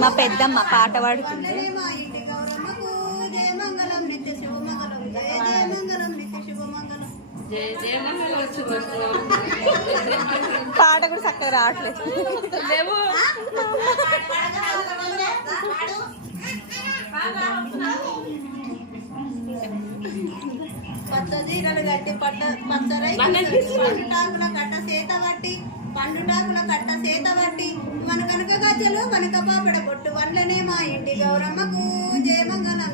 మా పెద్దమ్మ పాట పాడుతుంది. పాట కూడా చక్కగా రావట్లేదు. పచ్చ జీరలు కట్టి పచ్చరై పండుటాకుల కట్ట సేత పట్టి పండుటాకుల కట్ట సేత పట్టి మన కనుక గజ్జలు మనక పాపడ పొట్టు వండ్లనే మా ఇంటి గౌరమ్మకు జయమంగళం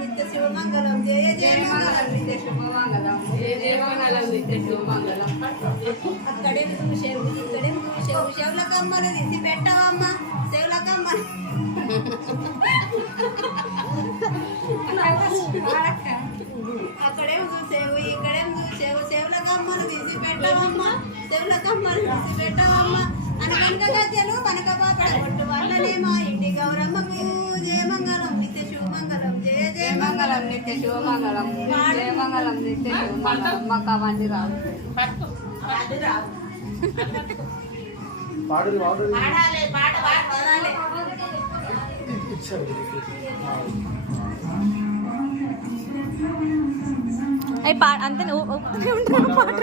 నిత్య శివమంగళం జయ జయమంగళం నిత్య శుభమంగళం జయ జయమంగళం నిత్య శుభమంగళం. అక్కడే చూసేవు ఇక్కడే చూసేవు చెవుల కమ్మలు తీసి పెట్టవమ్మ చెవుల కమ్మలు అక్కడేం చూసేవు ఇక్కడేం చూసేవు చెవుల కమ్మలు తీసి పెట్టవమ్మ చెవుల కమ్మలు తీసి పెట్టవమ్మ అని కనుక గజ్జలు కనుక పాపడ పొట్టు వల్లనే మా ఇంటి గౌరమ్మకు జయమంగళం నిత్య శుభమంగళం జయ జయమంగళం నిత్య శుభమంగళం జయమంగళం నిత్య శుభమంగళం. మాకు అవన్నీ రావు. పాడాలి పాట పాడాలి. అంతే నువ్వు పాట